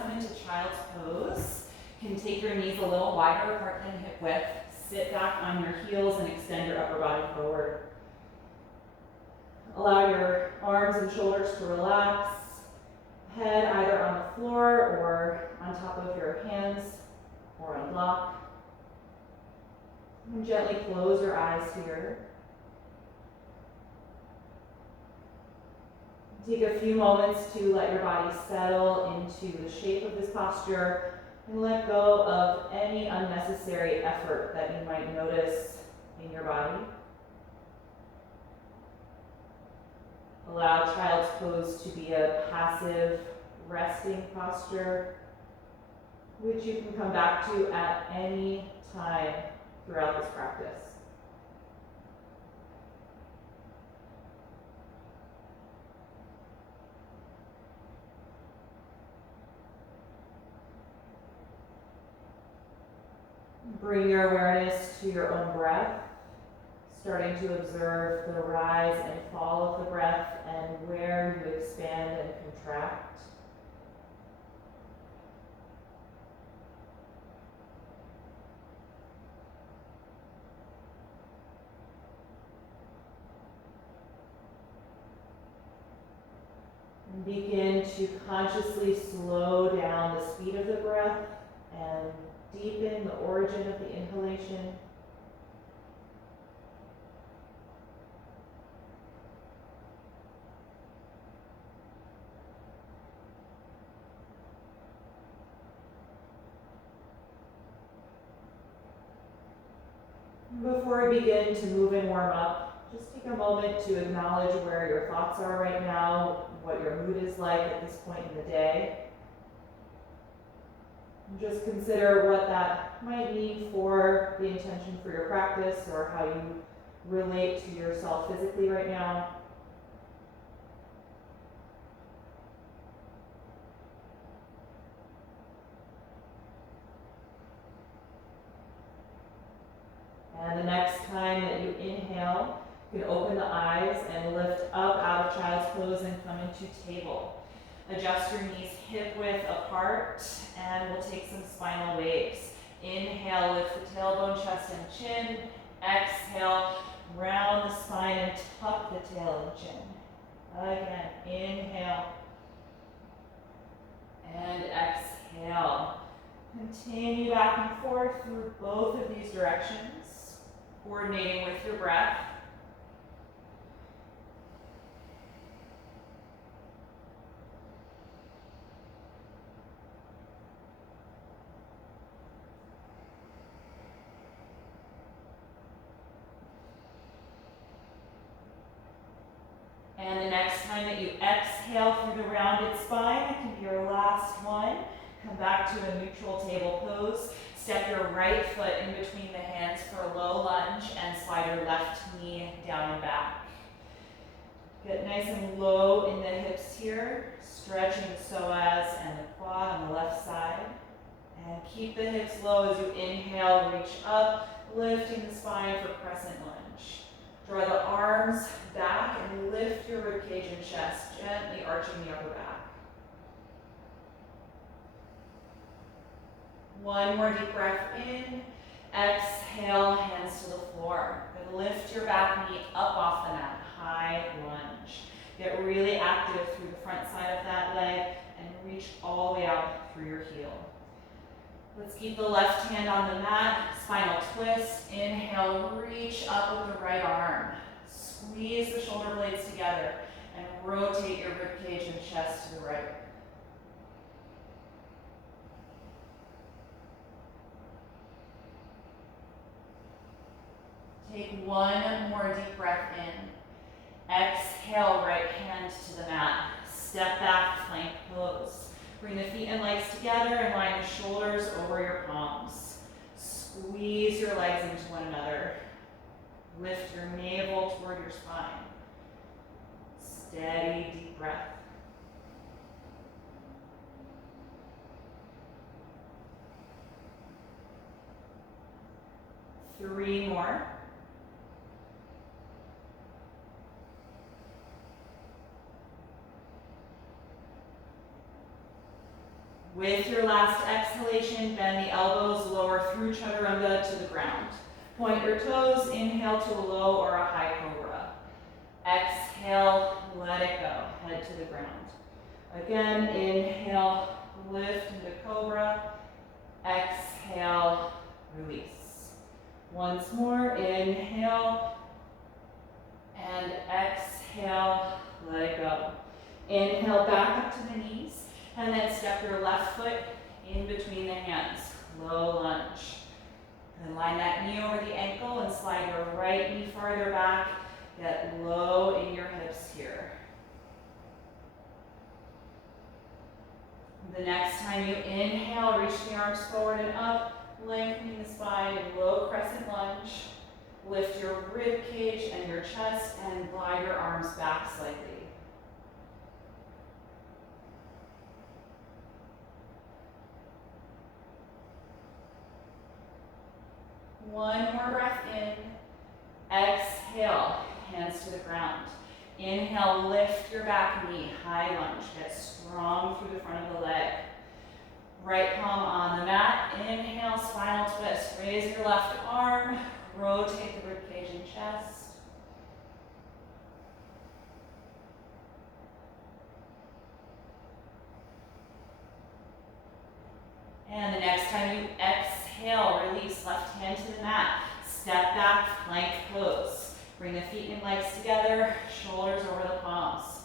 come into child's pose. You can take your knees a little wider apart than hip width. Sit back on your heels and extend your upper body forward. Allow your arms and shoulders to relax. Head either on the floor or on top of your hands or on block. And gently close your eyes here. Take a few moments to let your body settle into the shape of this posture and let go of any unnecessary effort that you might notice in your body. Allow child's pose to be a passive, resting posture, which you can come back to at any time throughout this practice. Bring your awareness to your own breath, starting to observe the rise and fall of the breath and where you expand and contract. And begin to consciously slow down the speed of the breath and deepen the origin of the inhalation. Before we begin to move and warm up, just take a moment to acknowledge where your thoughts are right now, what your mood is like at this point in the day. And just consider what that might mean for the intention for your practice or how you relate to yourself physically right now. And the next time that you inhale, you can open the eyes and lift up out of child's pose and come into table. Adjust your knees hip width apart, and we'll take some spinal waves. Inhale, lift the tailbone, chest, and chin. Exhale, round the spine and tuck the tail and chin. Again, inhale. And exhale. Continue back and forth through both of these directions, coordinating with your breath. And the next time that you exhale through the rounded spine, it can be your last one. Come back to a neutral table pose. Step your right foot in between the hands for a low lunge and slide your left knee down and back. Get nice and low in the hips here, stretching the psoas and the quad on the left side. And keep the hips low as you inhale, reach up, lifting the spine for crescent lunge. Draw the arms back and lift your ribcage and chest, gently arching the upper back. One more deep breath in. Exhale, hands to the floor. Then lift your back knee up off the mat, high lunge. Get really active through the front side of that leg and reach all the way out through your heel. Let's keep the left hand on the mat, spinal twist. Inhale, reach up with the right arm. Squeeze the shoulder blades together and rotate your ribcage and chest to the right. Take one more deep breath in. Exhale, right hand to the mat. Step back, plank pose. Bring the feet and legs together and line the shoulders over your palms. Squeeze your legs into one another. Lift your navel toward your spine. Steady, deep breath. Three more. With your last exhalation, bend the elbows, lower through chaturanga to the ground. Point your toes, inhale to a low or a high cobra. Exhale, let it go, head to the ground. Again, inhale, lift into cobra. Exhale, release. Once more, inhale, and exhale, let it go. Inhale, back up to the knees, and then step your left foot in between the hands, low lunge. And line that knee over the ankle and slide your right knee farther back. Get low in your hips here. The next time you inhale, reach the arms forward and up, lengthening the spine in low crescent lunge. Lift your rib cage and your chest and glide your arms back slightly. One more breath in. Exhale, hands to the ground. Inhale, lift your back knee, high lunge. Get strong through the front of the leg. Right palm on the mat. Inhale, spinal twist. Raise your left arm. Rotate the ribcage and chest. And the next time you exhale, release left hand to the mat. Step back, plank pose. Bring the feet and legs together, shoulders over the palms.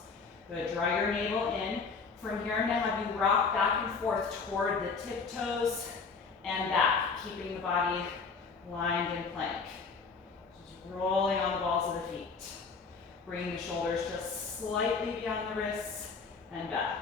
Good, draw your navel in. From here, I'm gonna have you rock back and forth toward the tiptoes and back, keeping the body lined in plank. Just rolling on the balls of the feet. Bring the shoulders just slightly beyond the wrists and back.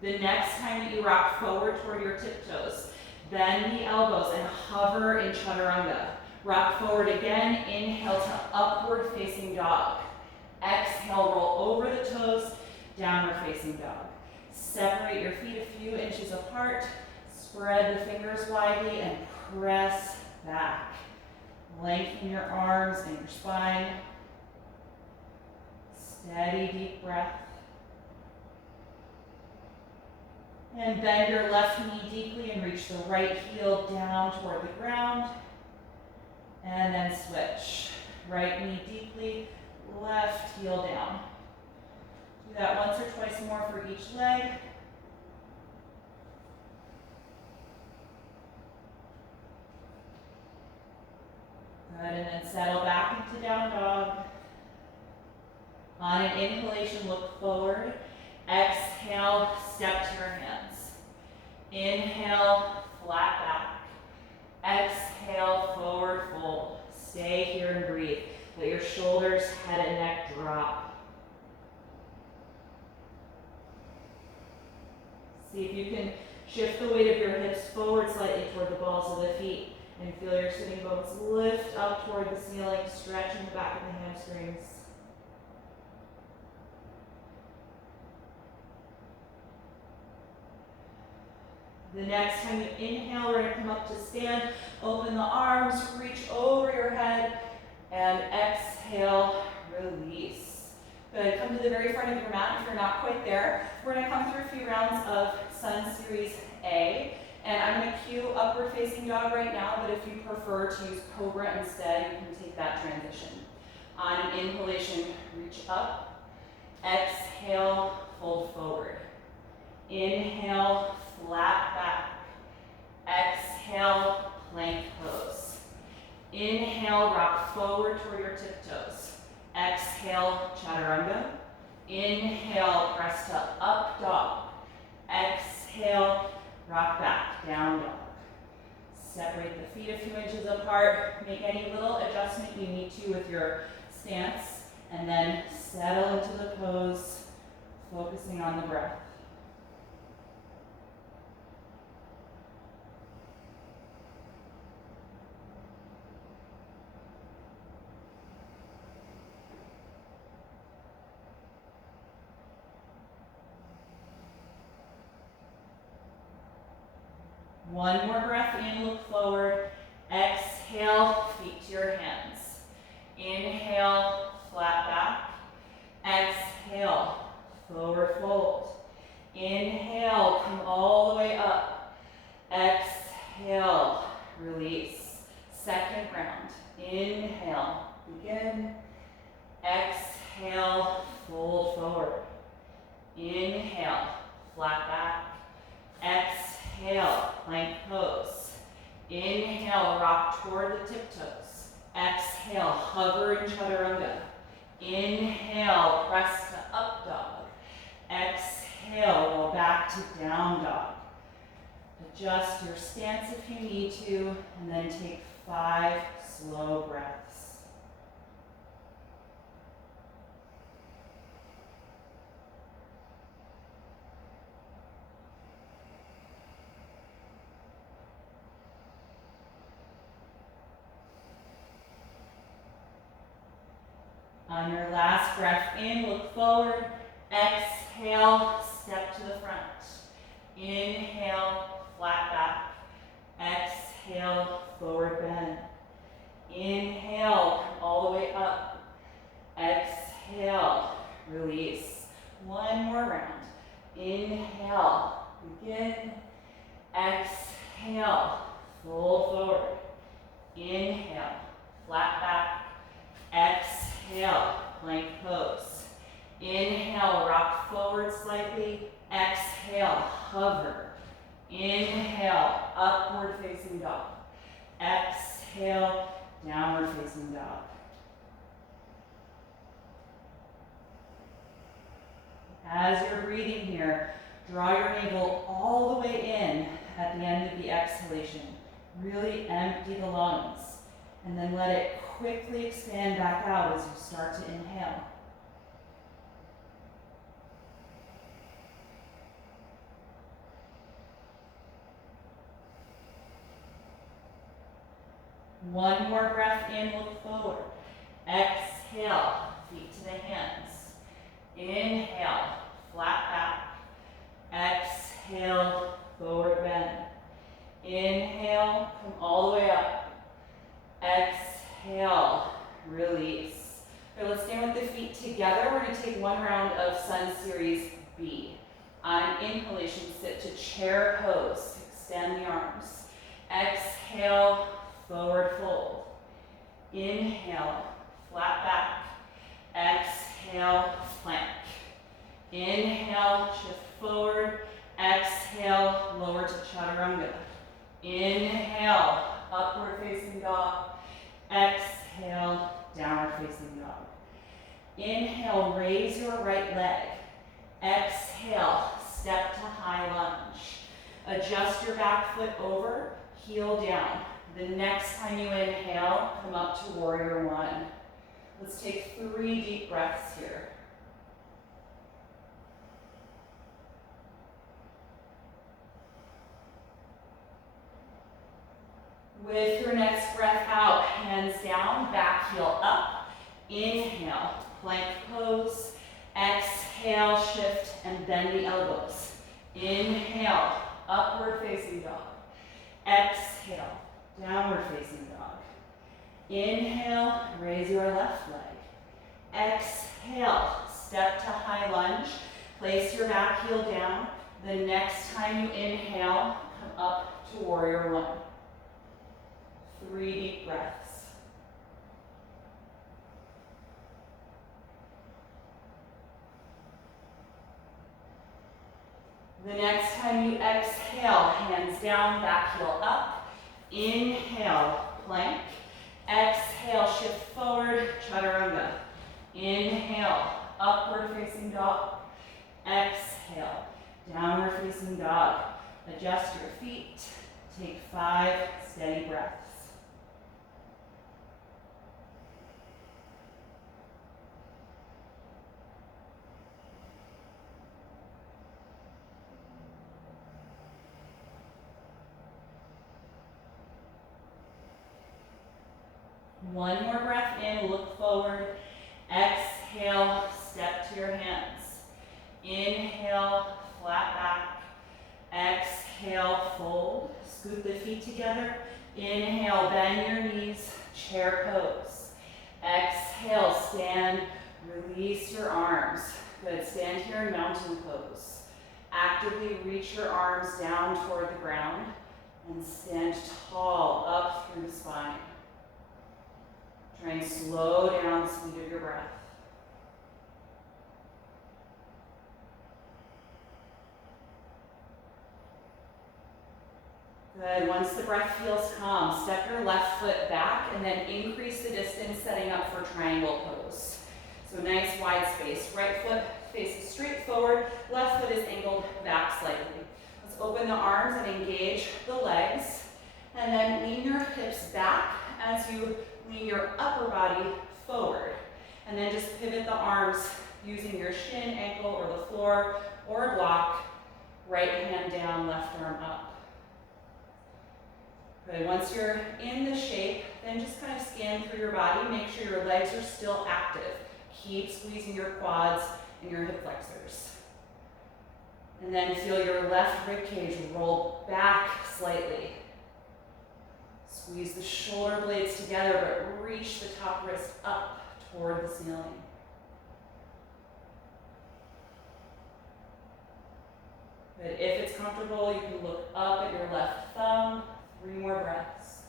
The next time that you rock forward toward your tiptoes, bend the elbows and hover in chaturanga. Rock forward again, inhale to upward facing dog. Exhale, roll over the toes, downward facing dog. Separate your feet a few inches apart, spread the fingers widely and press back. Lengthen your arms and your spine. Steady, deep breath. And bend your left knee deeply and reach the right heel down toward the ground. And then switch. Right knee deeply, left heel down. Do that once or twice more for each leg. Good, and then settle back into down dog. On an inhalation, look forward. Exhale, step to your hands. Inhale, flat back. Exhale, forward fold. Stay here and breathe. Let your shoulders, head, and neck drop. See if you can shift the weight of your hips forward slightly toward the balls of the feet and feel your sitting bones lift up toward the ceiling, stretching the back of the hamstrings. The next time you inhale, we're going to come up to stand. Open the arms, reach over your head, and exhale, release. Good. Come to the very front of your mat if you're not quite there. We're going to come through a few rounds of Sun Series A. And I'm going to cue upward facing dog right now, but if you prefer to use Cobra instead, you can take that transition. On an inhalation, reach up. Exhale, fold forward. Inhale, flat back. Exhale, plank pose. Inhale, rock forward toward your tiptoes. Exhale, chaturanga. Inhale, press to up dog. Exhale, rock back, down dog. Separate the feet a few inches apart. Make any little adjustment you need to with your stance. And then settle into the pose, focusing on the breath. One more breath in, look forward. Exhale, feet to your hands. Inhale, flat back. Exhale, forward fold. Inhale, come all the way up. Exhale, release. Second round. Inhale, begin. Exhale, fold forward. Inhale, flat back. Exhale, plank pose. Inhale, rock toward the tiptoes. Exhale, hover in chaturanga. Inhale, press to up dog. Exhale, roll back to down dog. Adjust your stance if you need to, and then take 5 slow breaths. On your last breath in, look forward. Exhale, step to the front. Inhale, flat back. Exhale, forward bend. Inhale, come all the way up. Exhale, release. One more round. Inhale, begin. Exhale, fold forward. Inhale, flat back. Exhale, plank pose. Inhale, rock forward slightly. Exhale, hover. Inhale, upward facing dog. Exhale, downward facing dog. As you're breathing here, draw your navel all the way in at the end of the exhalation. Really empty the lungs, and then let it quickly expand back out as you start to inhale. One more breath in, look forward. Exhale, feet to the hands. Inhale, flat back. Exhale, forward bend. Inhale, come all the way up. Exhale, release. Okay, let's stand with the feet together. We're going to take one round of Sun Series B. On an inhalation, sit to chair pose. Extend the arms. Exhale, forward fold. Inhale, flat back. Exhale, plank. Inhale, shift forward. Exhale, lower to chaturanga. Inhale, upward facing dog. Exhale, downward facing dog. Inhale, raise your right leg. Exhale, step to high lunge. Adjust your back foot over, heel down. The next time you inhale, come up to warrior one. Let's take 3 deep breaths here. With your next breath out, hands down, back heel up. Inhale, plank pose. Exhale, shift and bend the elbows. Inhale, upward facing dog. Exhale, downward facing dog. Inhale, raise your left leg. Exhale, step to high lunge. Place your back heel down. The next time you inhale, come up to warrior one. 3 deep breaths. The next time you exhale, hands down, back heel up. Inhale, plank. Exhale, shift forward, chaturanga. Inhale, upward facing dog. Exhale, downward facing dog. Adjust your feet. Take 5 steady breaths. One more breath in, look forward. Exhale, step to your hands. Inhale, flat back. Exhale, fold. Scoot the feet together. Inhale, bend your knees, chair pose. Exhale, stand, release your arms. Good, stand here in mountain pose. Actively reach your arms down toward the ground and stand tall up through the spine. Try and slow down the speed of your breath. Good, once the breath feels calm, step your left foot back and then increase the distance, setting up for triangle pose. So nice wide space. Right foot faces straight forward, left foot is angled back slightly. Let's open the arms and engage the legs, and then lean your hips back as you lean your upper body forward. And then just pivot the arms using your shin, ankle, or the floor, or a block. Right hand down, left arm up. Good, once you're in the shape, then just kind of scan through your body. Make sure your legs are still active. Keep squeezing your quads and your hip flexors. And then feel your left rib cage roll back slightly. Squeeze the shoulder blades together, but reach the top wrist up toward the ceiling. But if it's comfortable, you can look up at your left thumb. 3 more breaths.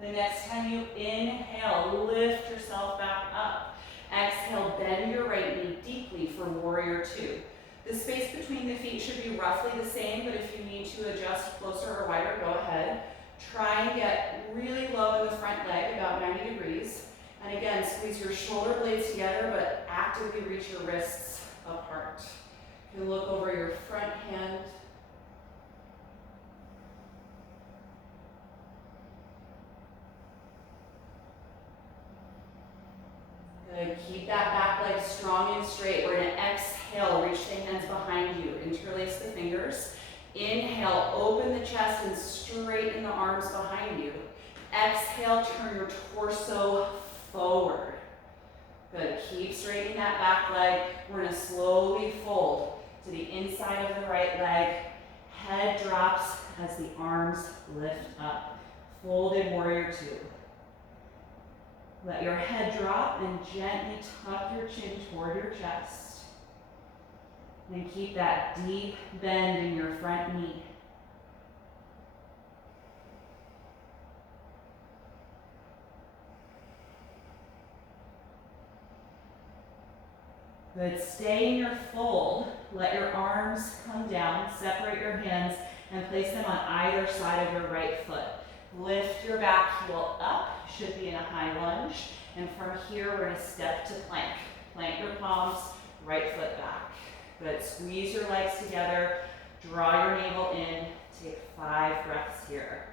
The next time you inhale, lift yourself back up. Exhale, bend your right knee deeply for warrior 2. The space between the feet should be roughly the same, but if you need to adjust closer or wider, go ahead. Try and get really low in the front leg, about 90 degrees. And again, squeeze your shoulder blades together, but actively reach your wrists apart. You can look over your front hand. Good, keep that back leg strong and straight. We're gonna exhale, reach the hands behind you, interlace the fingers. Inhale, open the chest and straighten the arms behind you. Exhale, turn your torso forward. Good, keep straightening that back leg. We're gonna slowly fold to the inside of the right leg. Head drops as the arms lift up. Folded warrior 2. Let your head drop and gently tuck your chin toward your chest. And keep that deep bend in your front knee. Good, stay in your fold. Let your arms come down, separate your hands, and place them on either side of your right foot. Lift your back heel up, should be in a high lunge. And from here, we're gonna step to plank. Plant your palms, right foot back. Good, squeeze your legs together, draw your navel in, take 5 breaths here.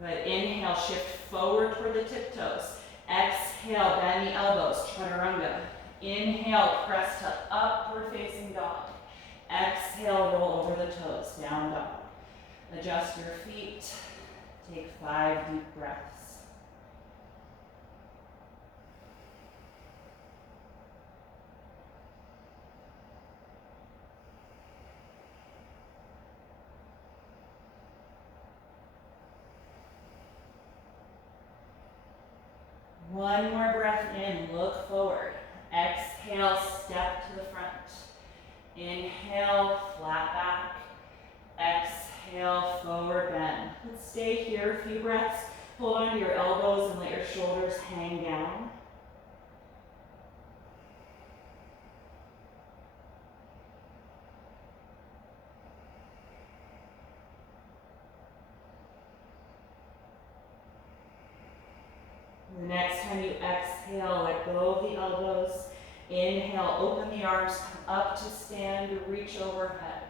Good, inhale, shift forward toward the tiptoes. Exhale, bend the elbows, chaturanga. Inhale, press to upward facing dog. Exhale, roll over the toes, down dog. Adjust your feet, take 5 deep breaths. One more breath in, look forward. Exhale, step to the front. Inhale, flat back. Exhale, forward bend. Let's stay here a few breaths. Hold on to your elbows and let your shoulders hang down. The next time you exhale, let go of the elbows. Inhale, open the arms, come up to stand, reach overhead.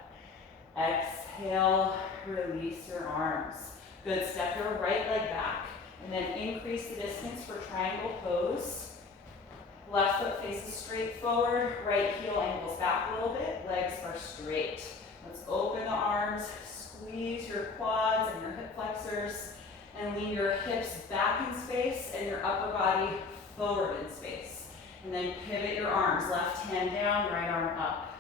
Exhale, release your arms. Good, step your right leg back, and then increase the distance for triangle pose. Left foot faces straight forward, right heel angles back a little bit, legs are straight. Let's open the arms, squeeze your quads. then lean your hips back in space and your upper body forward in space. And then pivot your arms, left hand down, right arm up.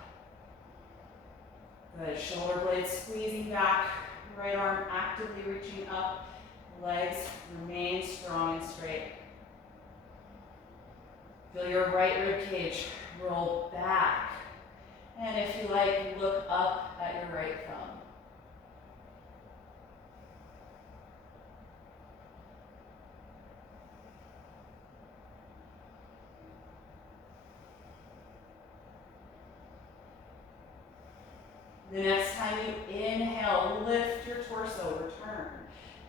Good, shoulder blades squeezing back, right arm actively reaching up, legs remain strong and straight. Feel your right rib cage roll back. And if you like, look up at your right thumb. The next time you inhale, lift your torso, return.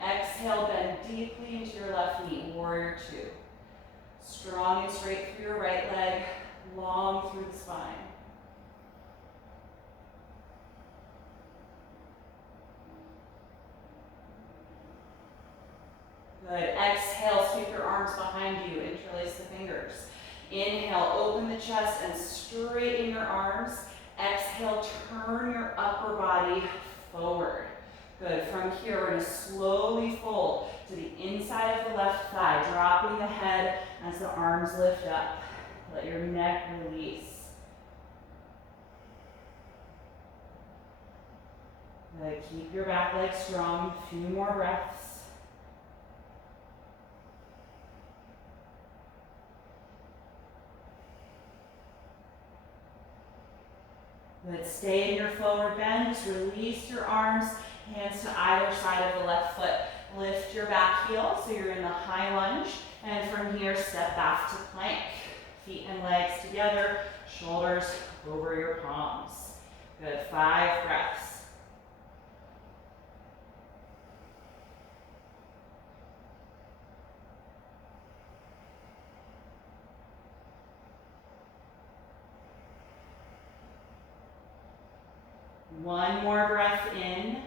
Exhale, bend deeply into your left knee, warrior two. Strong and straight through your right leg, long through the spine. Good. Exhale, sweep your arms behind you, interlace the fingers. Inhale, open the chest and straighten your arms. Exhale, turn your upper body forward. Good. From here, we're going to slowly fold to the inside of the left thigh, dropping the head as the arms lift up. Let your neck release. Good. Keep your back leg strong. A few more breaths. Good. Stay in your forward bend. Just release your arms, hands to either side of the left foot. Lift your back heel so you're in the high lunge. And from here, step back to plank. Feet and legs together, shoulders over your palms. Good. 5 breaths. One more breath in.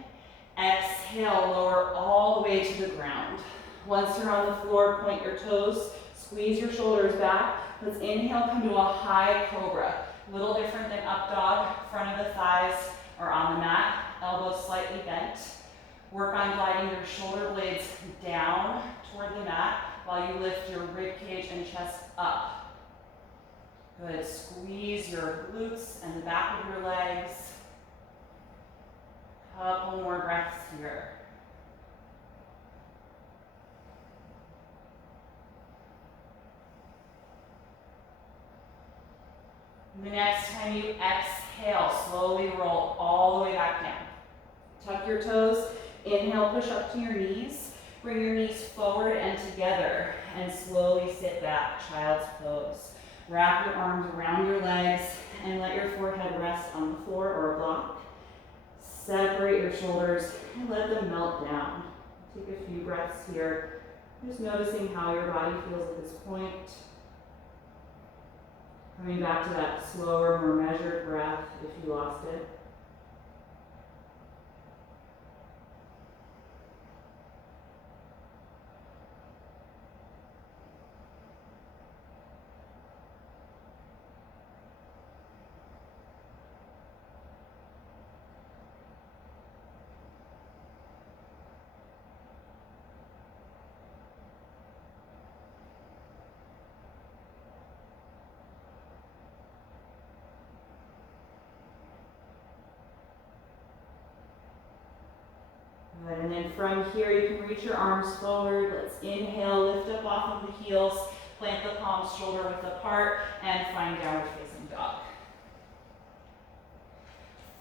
Exhale, lower all the way to the ground. Once you're on the floor, point your toes, squeeze your shoulders back. Let's inhale, come to a high cobra. A little different than up dog. Front of the thighs are on the mat, elbows slightly bent. Work on gliding your shoulder blades down toward the mat while you lift your rib cage and chest up. Good. Squeeze your glutes and the back of your legs. Couple more breaths here. The next time you exhale, slowly roll all the way back down. Tuck your toes, inhale, push up to your knees. Bring your knees forward and together and slowly sit back, child's pose. Wrap your arms around your legs and let your forehead rest on the floor or a block. Separate your shoulders and let them melt down. Take a few breaths here, just noticing how your body feels at this point. Coming back to that slower, more measured breath if you lost it. Good. And then from here, you can reach your arms forward. Let's inhale, lift up off of the heels, plant the palms shoulder width apart, and find downward facing dog.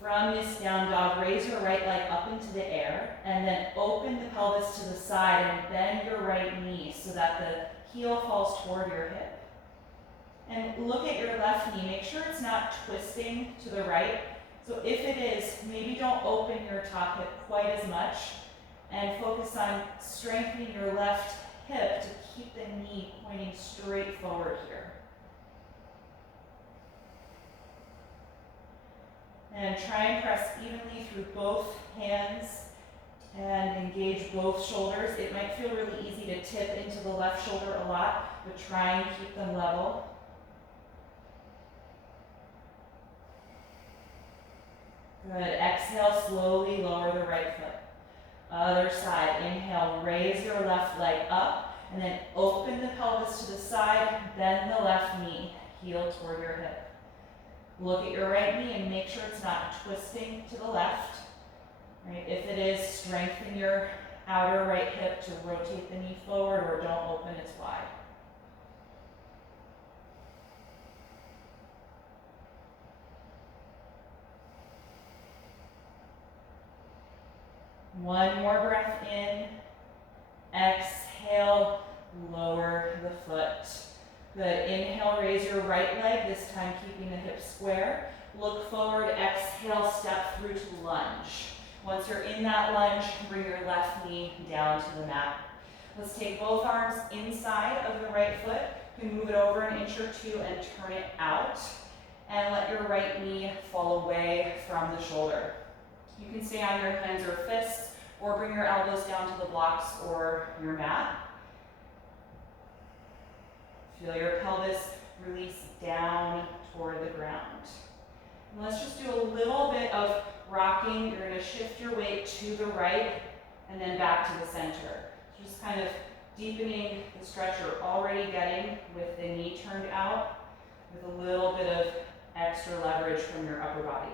From this down dog, raise your right leg up into the air, and then open the pelvis to the side and bend your right knee so that the heel falls toward your hip. And look at your left knee. Make sure it's not twisting to the right. So if it is, maybe don't open your top hip quite as much and focus on strengthening your left hip to keep the knee pointing straight forward here. And try and press evenly through both hands and engage both shoulders. It might feel really easy to tip into the left shoulder a lot, but try and keep them level. Good. Exhale, slowly lower the right foot. Other side, inhale, raise your left leg up, and then open the pelvis to the side, bend the left knee, heel toward your hip. Look at your right knee and make sure it's not twisting to the left. Right? If it is, strengthen your outer right hip to rotate the knee forward or don't open as wide. One more breath in. Exhale, lower the foot. Good. Inhale, raise your right leg, this time keeping the hips square. Look forward, exhale, step through to lunge. Once you're in that lunge, bring your left knee down to the mat. Let's take both arms inside of the right foot. You can move it over an inch or two and turn it out. And let your right knee fall away from the shoulder. You can stay on your hands or fists, or bring your elbows down to the blocks or your mat. Feel your pelvis release down toward the ground. And let's just do a little bit of rocking. You're going to shift your weight to the right and then back to the center. Just kind of deepening the stretch you're already getting with the knee turned out, with a little bit of extra leverage from your upper body.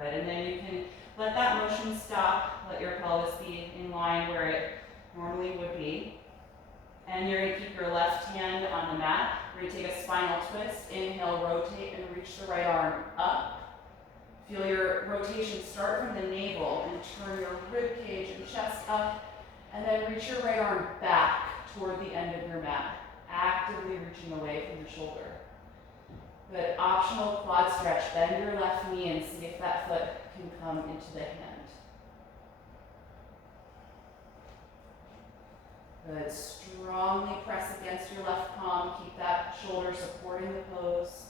Good, and then you can let that motion stop, let your pelvis be in line where it normally would be. And you're going to keep your left hand on the mat. We're going to take a spinal twist. Inhale, rotate, and reach the right arm up. Feel your rotation start from the navel and turn your rib cage and chest up. And then reach your right arm back toward the end of your mat, actively reaching away from the shoulder. Good. Optional quad stretch. Bend your left knee and see if that foot can come into the hand. Good. Strongly press against your left palm. Keep that shoulder supporting the pose.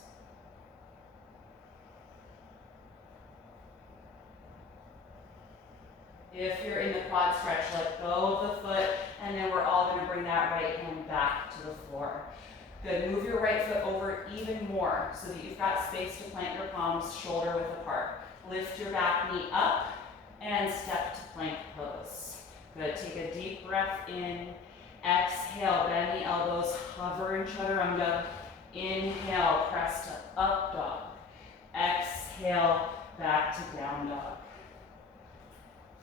If you're in the quad stretch, let go of the foot, and then we're all going to bring that right hand back to the floor. Good. Move your right foot over even more so that you've got space to plant your palms shoulder width apart. Lift your back knee up and step to plank pose. Good. Take a deep breath in. Exhale, bend the elbows, hover in chaturanga. Inhale, press to up dog. Exhale, back to down dog.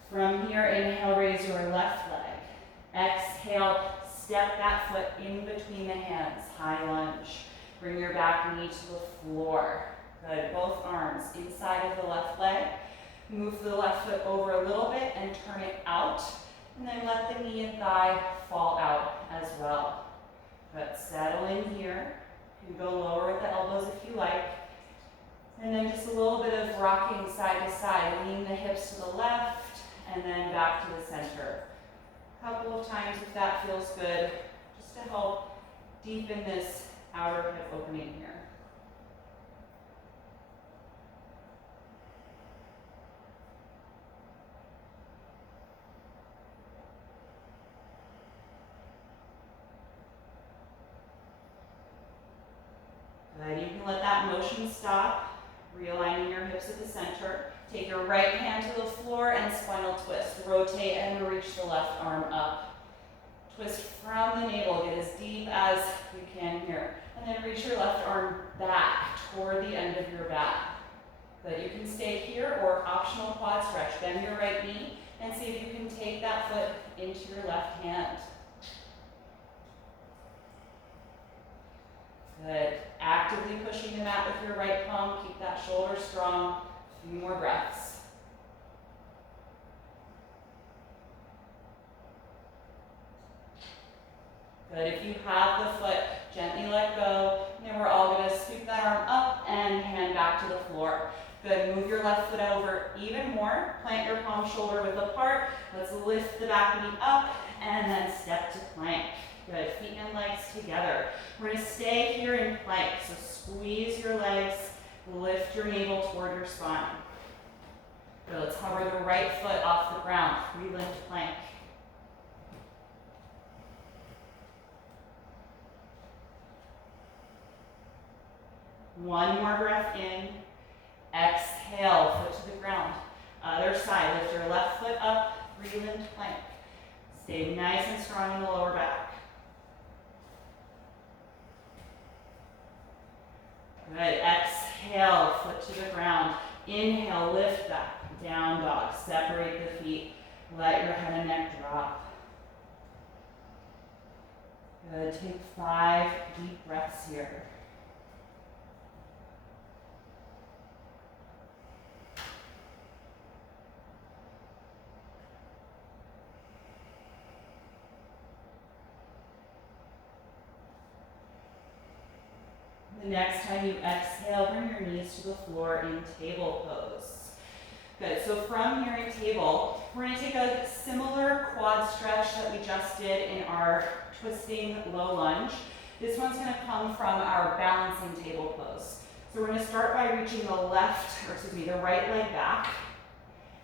From here, inhale, raise your left leg. Exhale, step that foot in between the hands, high lunge. Bring your back knee to the floor. Good, both arms inside of the left leg. Move the left foot over a little bit and turn it out. And then let the knee and thigh fall out as well. Good, settle in here. You can go lower with the elbows if you like. And then just a little bit of rocking side to side. Lean the hips to the left and then back to the center. A couple of times if that feels good, just to help deepen this outer hip opening here. Good, you can let that motion stop, realigning your hips at the center. Take your right hand to the floor and spinal twist. Rotate and reach the left arm up. Twist from the navel, get as deep as you can here. And then reach your left arm back toward the end of your back. Good, you can stay here or optional quad stretch. Bend your right knee and see if you can take that foot into your left hand. Good. Actively pushing the mat with your right palm. Keep that shoulder strong. A few more breaths. Good. If you have the foot, gently let go. And then we're all going to scoop that arm up and hand back to the floor. Good. Move your left foot over even more. Plant your palm shoulder width apart. Let's lift the back knee up and then step to plank. Good, feet and legs together. We're going to stay here in plank, so squeeze your legs, lift your navel toward your spine. Good, let's hover the right foot off the ground, free lift plank. One more breath in. Exhale, foot to the ground. Other side, lift your left foot up, three-limbed plank. Stay nice and strong in the lower back. Good, exhale, foot to the ground. Inhale, lift back, down dog. Separate the feet, let your head and neck drop. Good, take 5 deep breaths here. The next time you exhale, bring your knees to the floor in table pose. Good, so from here in table, we're going to take a similar quad stretch that we just did in our twisting low lunge. This one's going to come from our balancing table pose. So we're going to start by reaching the right leg back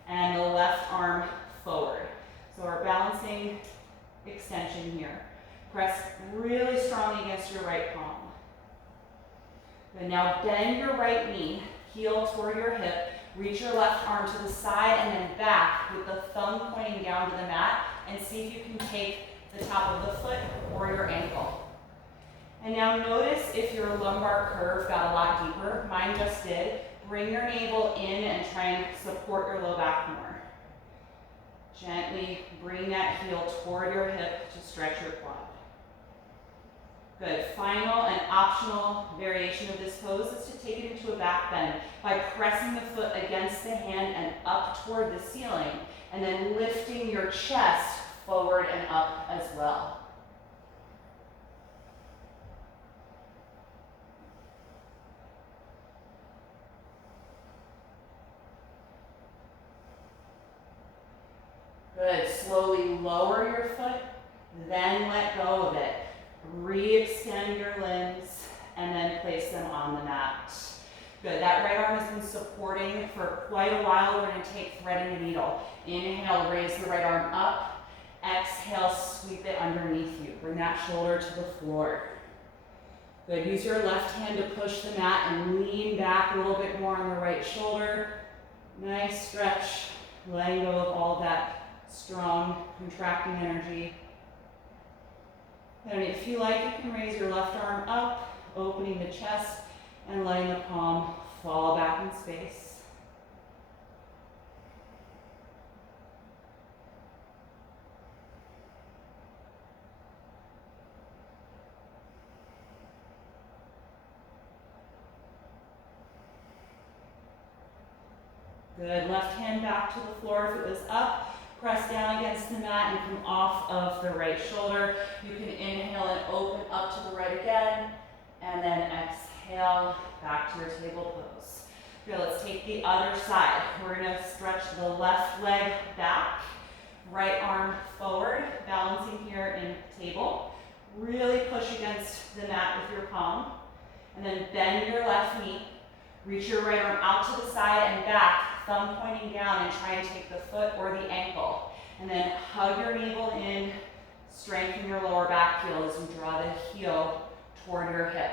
and the left arm forward. So our balancing extension here. Press really strong against your right palm. And now bend your right knee, heel toward your hip, reach your left arm to the side and then back with the thumb pointing down to the mat, and see if you can take the top of the foot or your ankle. And now notice if your lumbar curve got a lot deeper. Mine just did. Bring your navel in and try and support your low back more. Gently bring that heel toward your hip to stretch your quad. Good. Final and optional variation of this pose is to take it into a back bend by pressing the foot against the hand and up toward the ceiling, and then lifting your chest forward and up as well. Good. Slowly lower your foot, then let go of it. Re-extend your limbs and then place them on the mat. Good, that right arm has been supporting for quite a while. We're going to take threading the needle. Inhale, raise the right arm up. Exhale, sweep it underneath you. Bring that shoulder to the floor. Good, use your left hand to push the mat and lean back a little bit more on the right shoulder. Nice stretch, letting go of all that strong contracting energy. And if you like, you can raise your left arm up, opening the chest and letting the palm fall back in space. Good, left hand back to the floor if it was up. Press down against the mat and come off of the right shoulder. You can inhale and open up to the right again, and then exhale back to your table pose. Good, let's take the other side. We're gonna stretch the left leg back, right arm forward, balancing here in table. Really push against the mat with your palm, and then bend your left knee. Reach your right arm out to the side and back, thumb pointing down, and try and take the foot or the ankle. And then hug your navel in, strengthen your lower back heel as you draw the heel toward your hip.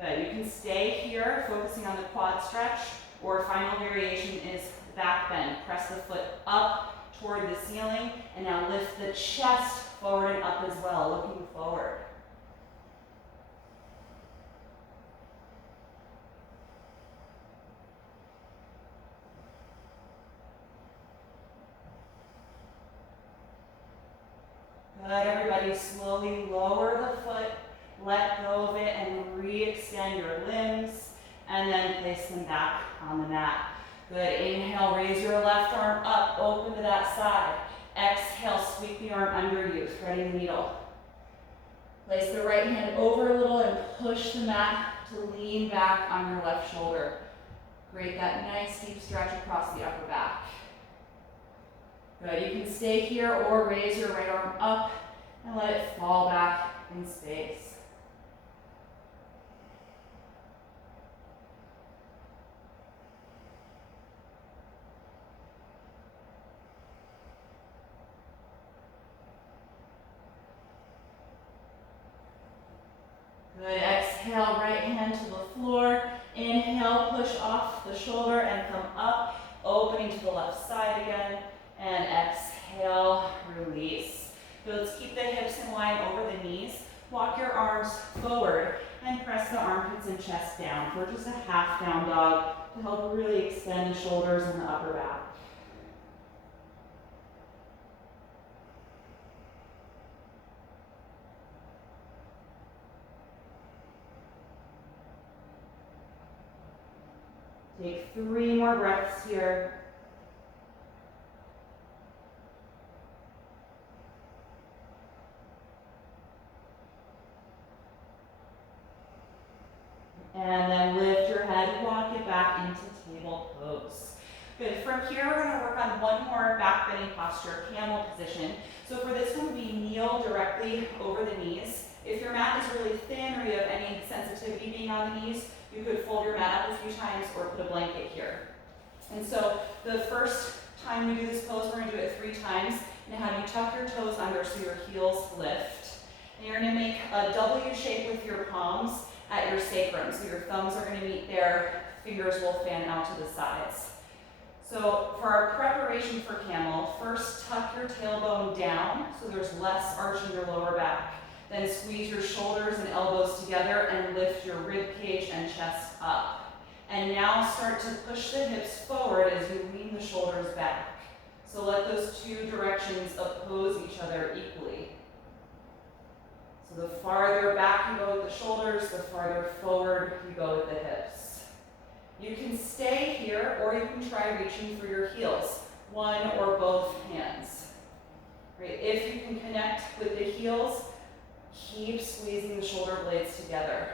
Good, you can stay here, focusing on the quad stretch, or final variation is back bend. Press the foot up toward the ceiling, and now lift the chest forward and up as well, looking forward. Good, everybody slowly lower the foot, let go of it, and re-extend your limbs, and then place them back on the mat. Good, inhale, raise your left arm up, open to that side. Exhale, sweep the arm under you, threading the needle. Place the right hand over a little and push the mat to lean back on your left shoulder. Create that nice deep stretch across the upper back. Good, you can stay here or raise your right arm up and let it fall back in space. Good, exhale. exhale, right hand to the floor. Inhale, push off the shoulder and come up, opening to the left side again. And exhale, release. So let's keep the hips in line over the knees. Walk your arms forward and press the armpits and chest down for just a half down dog to help really extend the shoulders and the upper back. Take 3 more breaths here. And then lift your head, walk it back into table pose. Good, from here we're gonna work on one more back bending posture, camel position. So for this one, we kneel directly over the knees. If your mat is really thin or you have any sensitivity being on the knees, you could fold your mat up a few times or put a blanket here. And so the first time we do this pose, we're gonna do it 3 times and have you tuck your toes under so your heels lift. And you're gonna make a W shape with your palms at your sacrum. So your thumbs are gonna meet there, fingers will fan out to the sides. So for our preparation for camel, first tuck your tailbone down so there's less arch in your lower back. Then squeeze your shoulders and elbows together and lift your rib cage and chest up. And now start to push the hips forward as you lean the shoulders back. So let those 2 directions oppose each other equally. So the farther back you go with the shoulders, the farther forward you go with the hips. You can stay here or you can try reaching for your heels, one or both hands. Right? If you can connect with the heels, keep squeezing the shoulder blades together.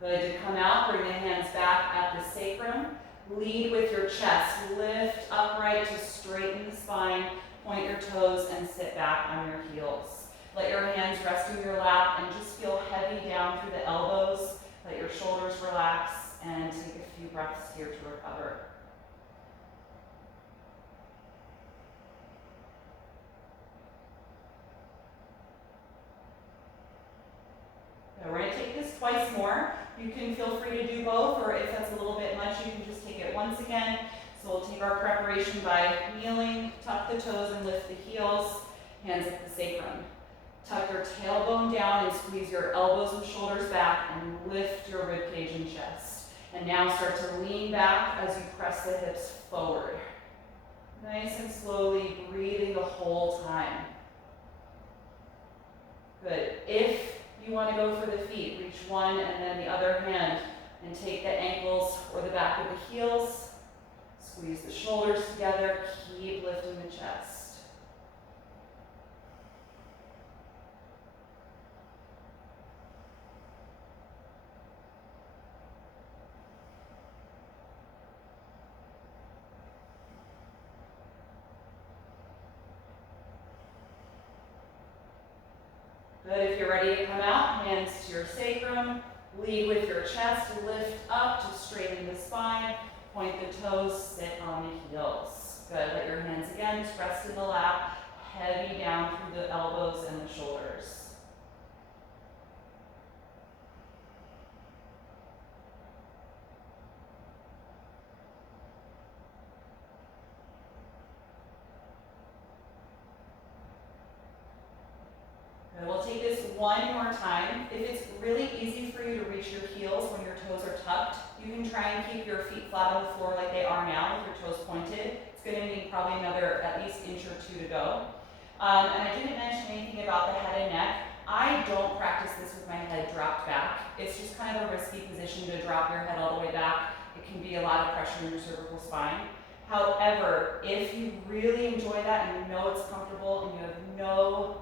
Good, to come out, bring the hands back at the sacrum. Lead with your chest. Lift upright to straighten the spine. Point your toes and sit back on your heels. Let your hands rest in your lap and just feel heavy down through the elbows. Let your shoulders relax and take a few breaths here to recover. We're going to take this twice more. You can feel free to do both, or if that's a little bit much, you can just take it once again. So we'll take our preparation by kneeling, tuck the toes and lift the heels, hands at the sacrum. Tuck your tailbone down and squeeze your elbows and shoulders back and lift your ribcage and chest. And now start to lean back as you press the hips forward. Nice and slowly, breathing the whole time. Good. If you want to go for the feet, reach one and then the other hand and take the ankles or the back of the heels. Squeeze the shoulders together, keep lifting the chest. Good, if you're ready to come out, hands to your sacrum, lead with your chest, lift up to straighten the spine, point the toes, sit on the heels. Good, let your hands again just rest in the lap, heavy down through the elbows and the shoulders. We'll take this one more time. If it's really easy for you to reach your heels when your toes are tucked, you can try and keep your feet flat on the floor like they are now with your toes pointed. It's going to need probably another at least inch or 2 to go. And I didn't mention anything about the head and neck. I don't practice this with my head dropped back. It's just kind of a risky position to drop your head all the way back. It can be a lot of pressure in your cervical spine. However, if you really enjoy that and you know it's comfortable and you have no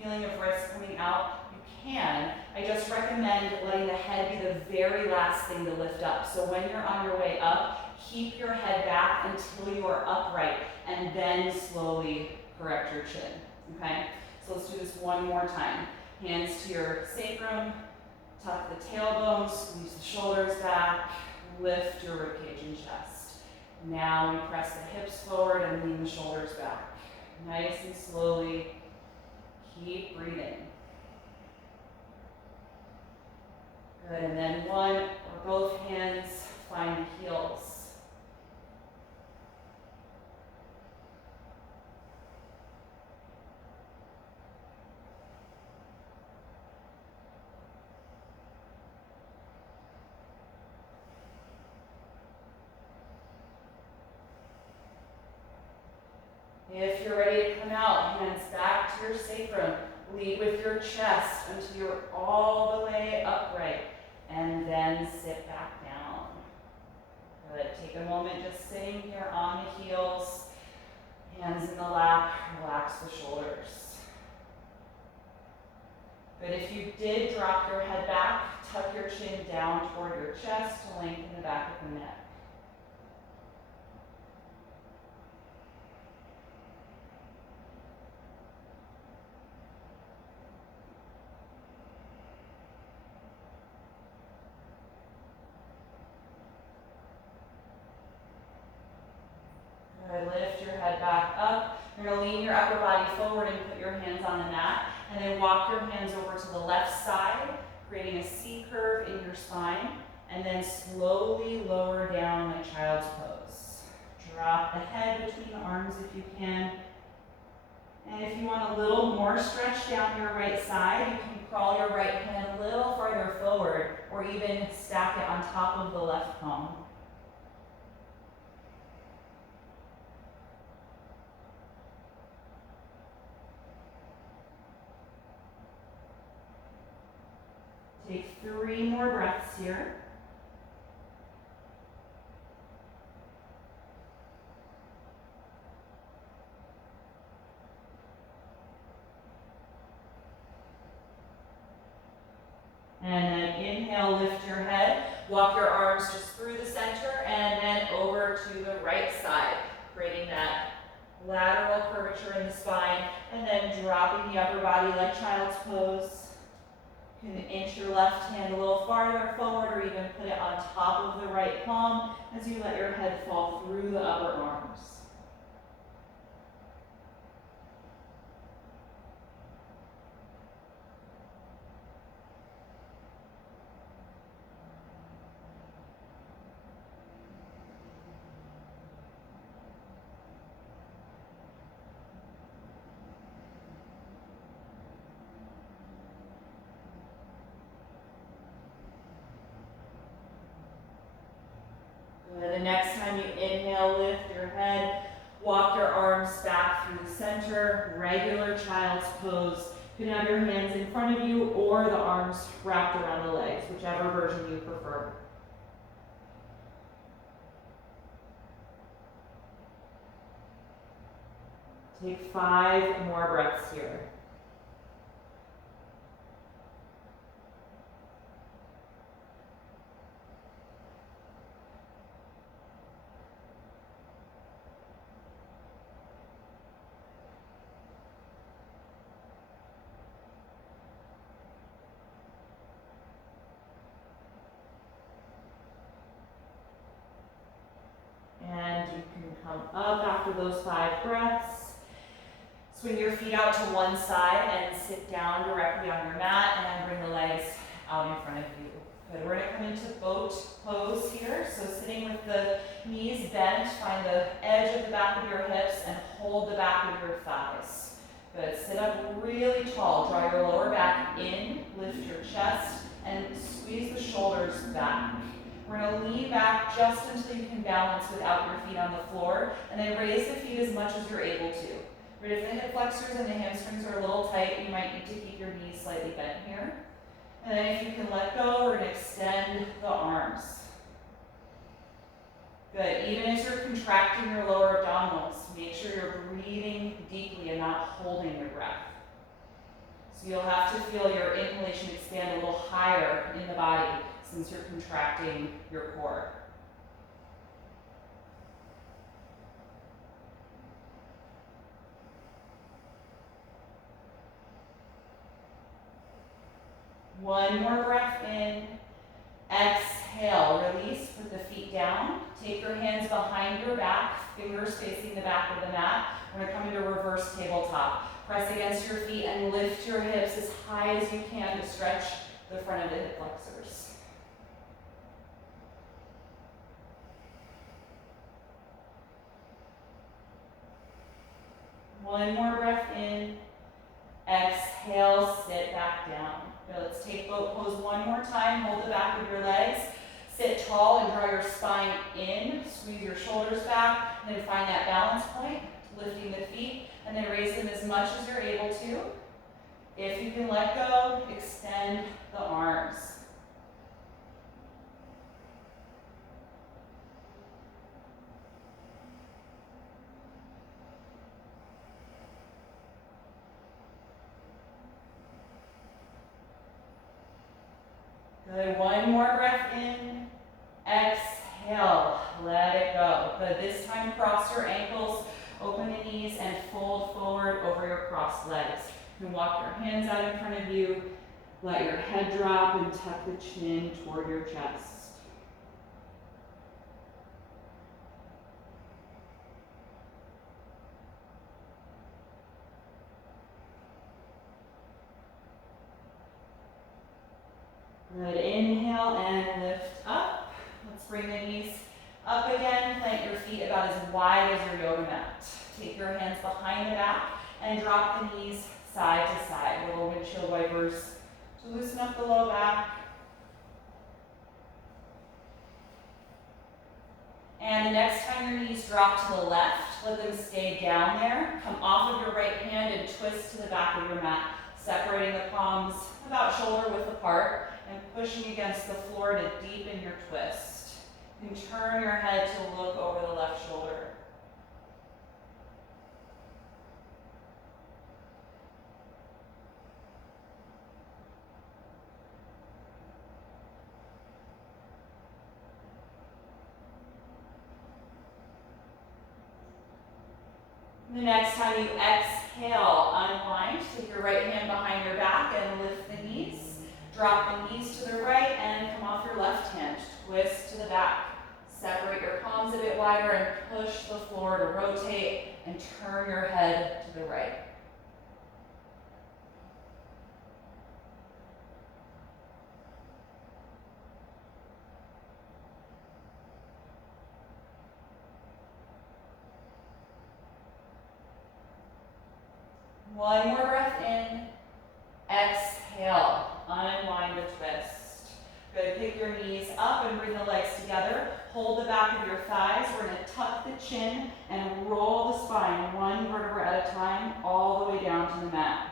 feeling of risk coming out, you can. I just recommend letting the head be the very last thing to lift up. So when you're on your way up, keep your head back until you are upright and then slowly correct your chin, okay? So let's do this one more time. Hands to your sacrum, tuck the tailbone, squeeze the shoulders back, lift your ribcage and chest. Now we press the hips forward and lean the shoulders back. Nice and slowly, keep breathing. Good, and then one or both hands find the heels. If you're ready to come out, hands back to your sacrum. Lead with your chest until you're all the way upright, and then sit back down. Good. Take a moment just sitting here on the heels, hands in the lap, relax the shoulders. Good. If you did drop your head back, tuck your chin down toward your chest to lengthen the back of the neck. Good. Lift your head back up. You're going to lean your upper body forward and put your hands on the mat, and then walk your hands over to the left side, creating a C curve in your spine, and then slowly lower down like child's pose. Drop the head between the arms if you can. And if you want a little more stretch down your right side, you can crawl your right hand a little farther forward, or even stack it on top of the left palm. Take 3 more breaths here. And then inhale, lift your head. Walk your arms just through the center and then over to the right side, creating that lateral curvature in the spine, and then dropping the upper body like child's pose. You can inch your left hand a little farther forward, or even put it on top of the right palm as you let your head fall through the upper arms. The next time you inhale, lift your head, walk your arms back through the center, regular child's pose. You can have your hands in front of you or the arms wrapped around the legs, whichever version you prefer. Take 5 more breaths here. And you can come up after those 5 breaths. Swing your feet out to one side and sit down directly on your mat, and then bring the legs out in front of you. Good. We're going to come into boat pose here. So sitting with the knees bent, find the edge of the back of your hips and hold the back of your thighs. Good. Sit up really tall. Draw your lower back in, lift your chest, and squeeze the shoulders back. We're going to lean back just until you can balance without your feet on the floor, and then raise the feet as much as you're able to. But if the hip flexors and the hamstrings are a little tight, you might need to keep your knees slightly bent here. And then if you can let go, we're going to extend the arms. Good. Even as you're contracting your lower abdominals, make sure you're breathing deeply and not holding your breath. So you'll have to feel your inhalation expand a little higher in the body since you're contracting your core. One more breath in. Exhale. exhale, release, put the feet down. Take your hands behind your back, fingers facing the back of the mat. We're gonna come into reverse tabletop. Press against your feet and lift your hips as high as you can to stretch the front of the hip flexors. One more breath in. Exhale, sit back down. Now let's take boat pose one more time. Hold the back of your legs. Sit tall and draw your spine in. Squeeze your shoulders back. And then find that balance point, lifting the feet. And then raise them as much as you're able to. If you can let go, extend the arms. Good, one more breath in, exhale, let it go. Good, this time cross your ankles, open the knees, and fold forward over your crossed legs. You can walk your hands out in front of you, let your head drop and tuck the chin toward your chest. Good, inhale and lift up. Let's bring the knees up again. Plant your feet about as wide as your yoga mat. Take your hands behind the back and drop the knees side to side. Little windshield wipers to loosen up the low back. And the next time your knees drop to the left, let them stay down there. Come off of your right hand and twist to the back of your mat, separating the palms about shoulder width apart and pushing against the floor to deepen your twist. You can turn your head to look over the left shoulder. The next time you exhale, unwind. Take your right hand behind your back and lift the knees. Drop the knees to the right and come off your left hand. Twist to the back. Separate your palms a bit wider and push the floor to rotate and turn your head to the right. One more breath in. Exhale. Unwind the twist. Good. Pick your knees up and bring the legs together. Hold the back of your thighs. We're going to tuck the chin and roll the spine one vertebra at a time all the way down to the mat.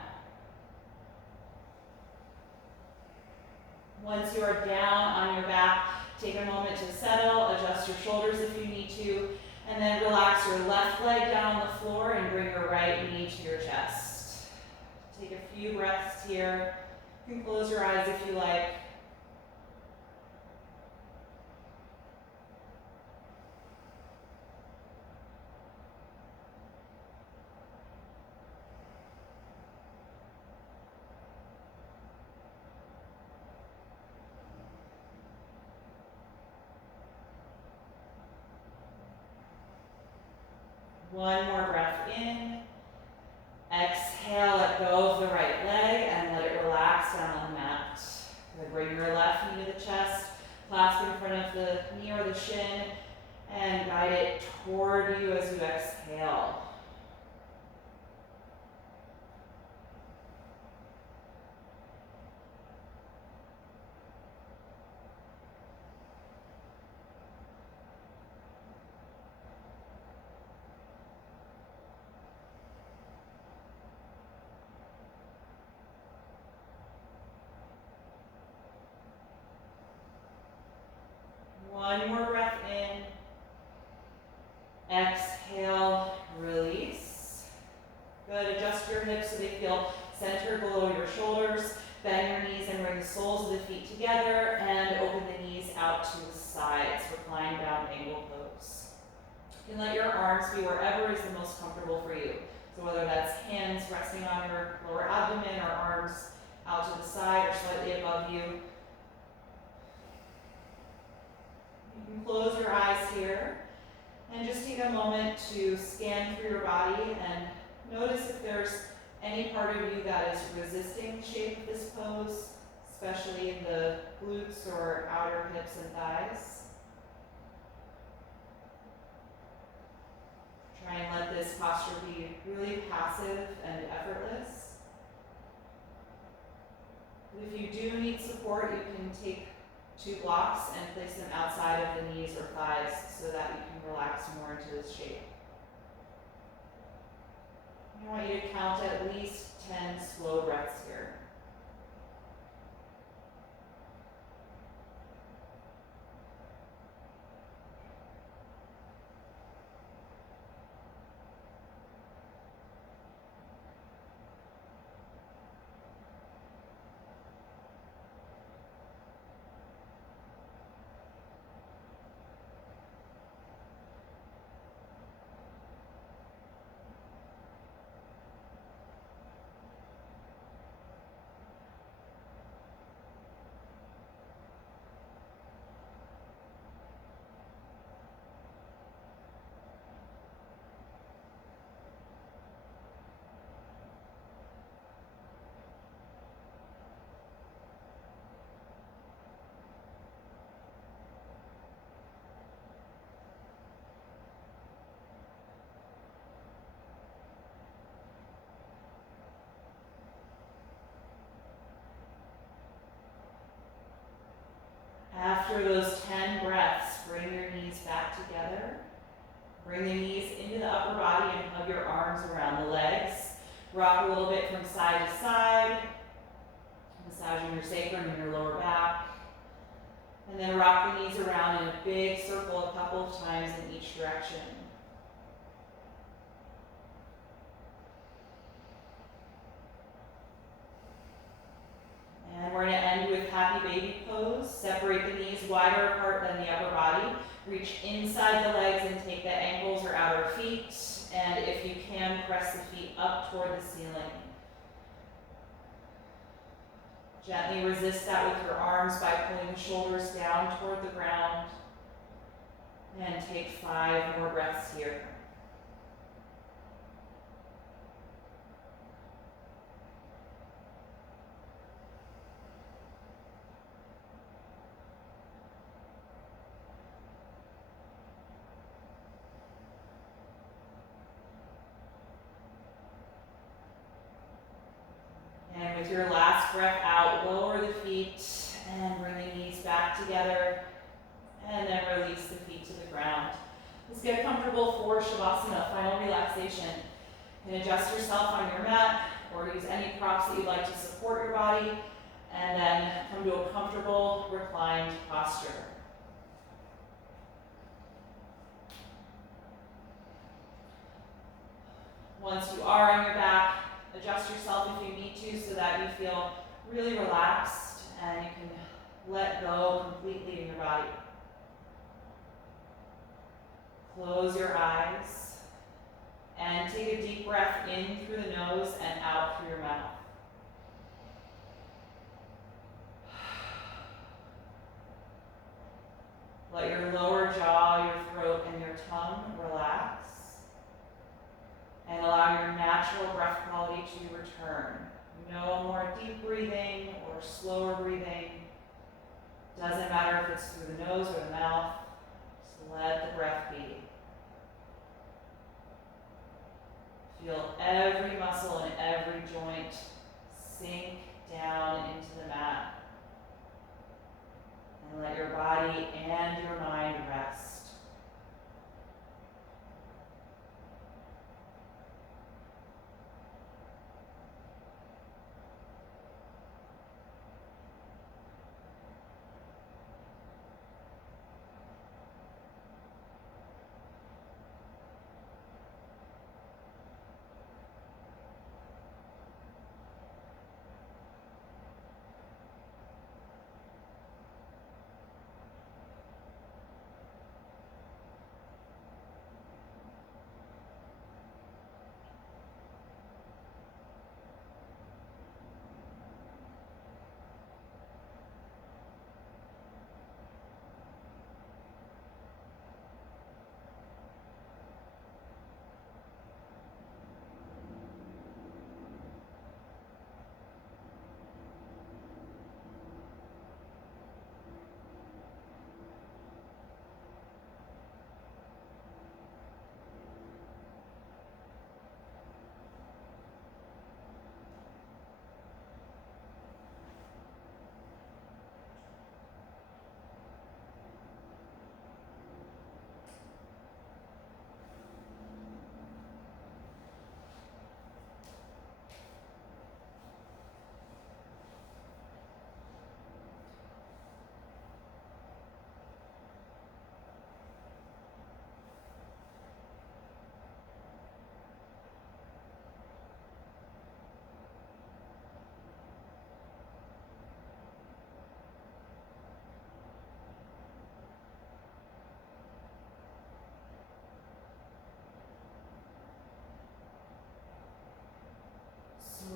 Once you are down on your back, take a moment to settle, adjust your shoulders if you need to, and then relax your left leg down on the floor and bring your right knee to your chest. Take a few breaths here. You can close your eyes if you like. One more breath in. Exhale, let go of the right leg and let it relax down on the mat. Good. Bring your left knee to the chest, clasp in front of the knee or the shin, and guide it toward you as you exhale. One more breath in. Exhale, release. Good, adjust your hips so they feel centered below your shoulders. Bend your knees and bring the soles of the feet together and open the knees out to the sides. Recline down angle pose. You can let your arms be wherever is the most comfortable for you. So whether that's hands resting on your lower abdomen or arms out to the side or slightly above you. You can close your eyes here and just take a moment to scan through your body and notice if there's any part of you that is resisting the shape of this pose, especially in the glutes or outer hips and thighs. Try and let this posture be really passive and effortless. If you do need support, you can take 2 blocks and place them outside of the knees or thighs so that you can relax more into this shape. I want you to count at least 10 slow breaths here. After those 10 breaths, bring your knees back together. Bring the knees into the upper body and hug your arms around the legs. Rock a little bit from side to side, massaging your sacrum and your lower back. And then rock the knees around in a big circle a couple of times in each direction. And we're going to end with happy baby pose. Separate the knees wider apart than the upper body. Reach inside the legs and take the ankles or outer feet. And if you can, press the feet up toward the ceiling. Gently resist that with your arms by pulling the shoulders down toward the ground. And take 5 more breaths here. And with your last breath out, lower the feet and bring the knees back together. And then release the feet to the ground. Let's get comfortable for Shavasana, final relaxation. You can adjust yourself on your mat or use any props that you'd like to support your body. And then come to a comfortable reclined posture. Once you are on your back, adjust yourself if you need to so that you feel really relaxed and you can let go completely in your body. Close your eyes and take a deep breath in through the nose and out through your mouth. Let your lower jaw, your throat, and your tongue relax. And allow your natural breath quality to return. No more deep breathing or slower breathing. Doesn't matter if it's through the nose or the mouth. Just let the breath be. Feel every muscle and every joint sink down into the mat. And let your body and your mind rest.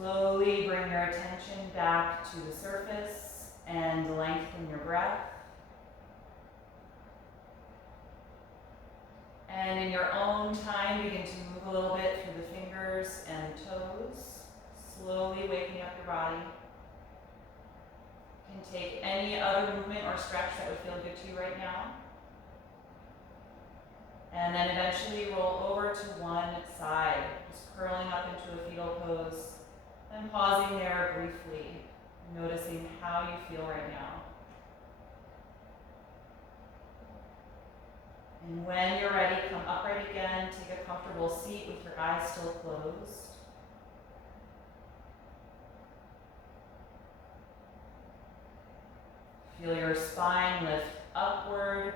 Slowly bring your attention back to the surface and lengthen your breath. And in your own time, begin to move a little bit through the fingers and toes, slowly waking up your body. You can take any other movement or stretch that would feel good to you right now. And then eventually roll over to one side, just curling up into a fetal pose, and pausing there briefly, noticing how you feel right now. And when you're ready, come upright again, take a comfortable seat with your eyes still closed. Feel your spine lift upward,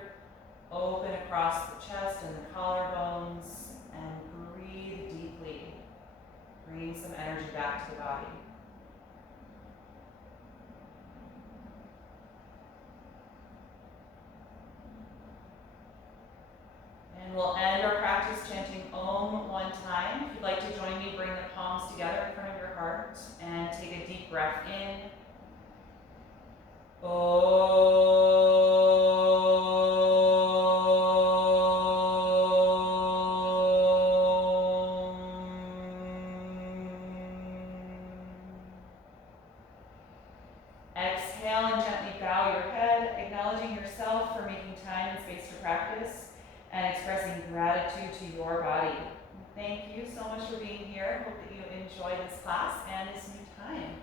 open across the chest and the collarbones, and breathe deeply, bringing some energy back to the body. And we'll end our practice chanting Om one time. If you'd like to join me, bring the palms together in front of your heart and take a deep breath in. Exhale and gently bow your head, acknowledging yourself for making time and space to practice and expressing gratitude to your body. Thank you so much for being here. Hope that you enjoy this class and this new time.